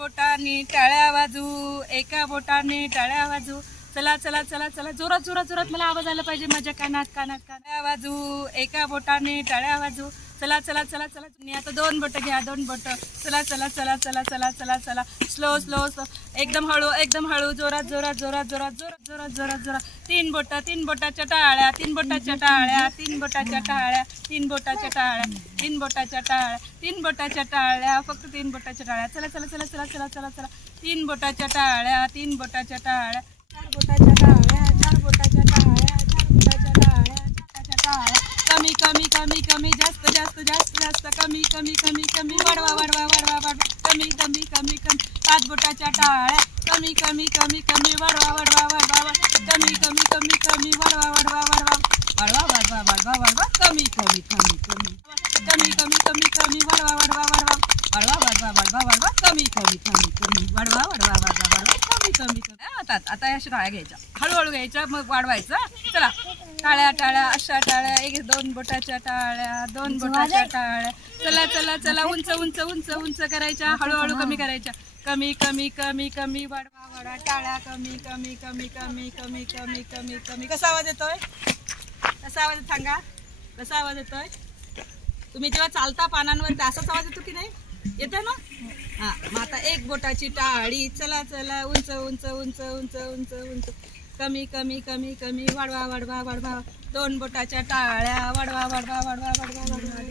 बोटाने टाळ्या वाजू एका बोटाने टाळ्या वाजू चला चला चला चला जोरात जोरात जोरात मला आवाज आला पाहिजे माझ्या कानात कानात कानात वाजू एका बोटाने टाळ्या वाजू चला चला चला चला मी आता दोन बोटं घ्या दोन बोटं चला चला चला चला चला चला चला स्लो स्लो स्लो एकदम हळू एकदम हळू जोरात जोरात जोरात जोरात जोरात जोरात जोरात जोरात तीन बोट तीन बोटाच्या टाळ्या तीन बोटाच्या टाळ्या तीन बोटाच्या टाळ्या तीन बोटाच्या टाळ्या तीन बोटाच्या टाळ्या तीन बोटाच्या टाळ्या फक्त तीन बोटाच्या टाळ्या चला चला चला चला चला चला चला तीन बोटाच्या टाळ्या तीन बोटाच्या टाळ्या बोटाच्या टाळ्या कमी कमी कमी कमी जास्त जास्त जास्त जास्त कमी कमी कमी कमी वाढवा वाढवा वाढवा वाढवा कमी कमी कमी कमी पाच बोटाच्या टाळ्या कमी कमी कमी कमी वाढवा वाढवा वाढवा. कमी कमी कमी कमी वाढवा वाढवा वाढवा वाढवा वाढवा वाढवा वाढवा कमी कमी कमी कमी कमी कमी कमी कमी वाढवा वाढवा वाढवा वाढवा वाढवा वाढवा वाढवा कमी कमी कमी कमी वाढवा वाढवा वाढवा वाढवा हा, आता आता अशा टाळ्या घ्यायच्या. हळूहळू घ्यायच्या मग वाढवायचं. चला. टाळ्या टाळ्या अशा टाळ्या. एक दोन बोटाच्या टाळ्या दोन बोटाच्या टाळ्या. चला चला चला. उंच उंच उंच उंच करायच्या. हळूहळू कमी करायच्या. कमी कमी कमी कमी वाढवा वाढवा. टाळ्या कमी कमी कमी कमी कमी कमी कमी कमी. कसा आवाज येतोय? कसा आवाज येतो सांगा कसा आवाज येतोय? तुम्ही जेव्हा चालता पानांवर असाच आवाज येतो की नाही? येतो ना? हा मग आता एक बोटाची टाळी. चला चला उंच उंच उंच उंच उंच उंच. कमी कमी कमी कमी. वाढवा वाढवा वाढवा. दोन बोटाच्या टाळ्या. वाढवा वाढवा वाढवा वाढवा वाढवा.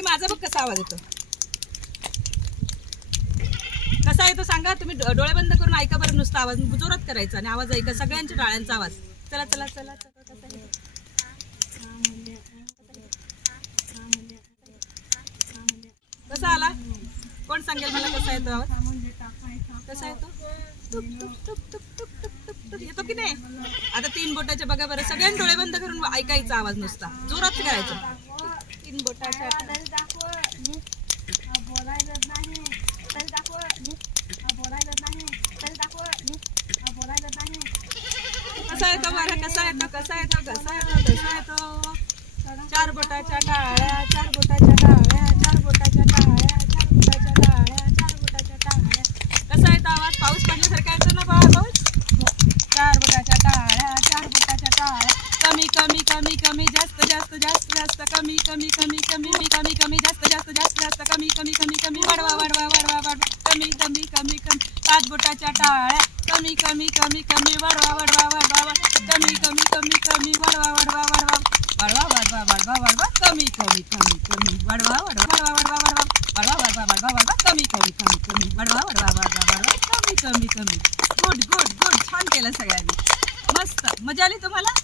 माझा बघ कसा आवाज येतो. कसा येतो सांगा. तुम्ही डो- डोळे बंद करून ऐका बरं नुसता आवाज. जोरात करायचा आणि आवाज ऐका. सगळ्यांच्या टाळ्यांचा आवाज. चला चला चला चला. कसा आला? कोण सांगेल मला कसा येतो आवाज? कसा येतो टुक, टुक, टुक, टुक, टुक, टुक, टुक, टुक. येतो की नाही? आता तीन बोटाच्या बघा बरं. सगळ्यांनी डोळे बंद करून ऐकायचा आवाज नुसता. जोरात करायचं. तीन बोटाच्या कसा येतो बरं? कसा येतो कसा येतो कसा येतो कसा येतो चार बोटाच्या टाळ्या चार बोटाच्या टाळ्या चार बोटाच्या टाळ्या चार बोटाच्या टाळ्या चार बोटाच्या टाळ्या कसा येतो आवाज पाऊस पडल्यासारखा येतो ना बा पाऊस चार बोटाच्या टाळ्या चार बोटाच्या टाळ्या कमी कमी कमी कमी जास्त जास्त जास्त कमी कमी कमी कमी कमी कमी कमी जास्त जास्त जास्त जास्त कमी कमी कमी कमी वाढवा वाढवा वाढवा वाढवा कमी कमी कमी कमी पाच बोटाच्या टाळ्या कमी कमी कमी कमी वाढवा वाढवा वाढवा वाढवा. कमी कमी कमी कमी वाढवा वाढवा वाढवा वाढवा वाढवा वाढवा वाढवा कमी कमी कमी कमी वाढवा वाढवा वाढवा वाढवा वाढवा वाढवा वाढवा वाढवा वाढवा कमी कमी कमी कमी वाढवा वाढवा वाढवा वाढवा कमी कमी कमी गुड गुड गुड छान केलं सगळ्यांनी मस्त मजा आली तुम्हाला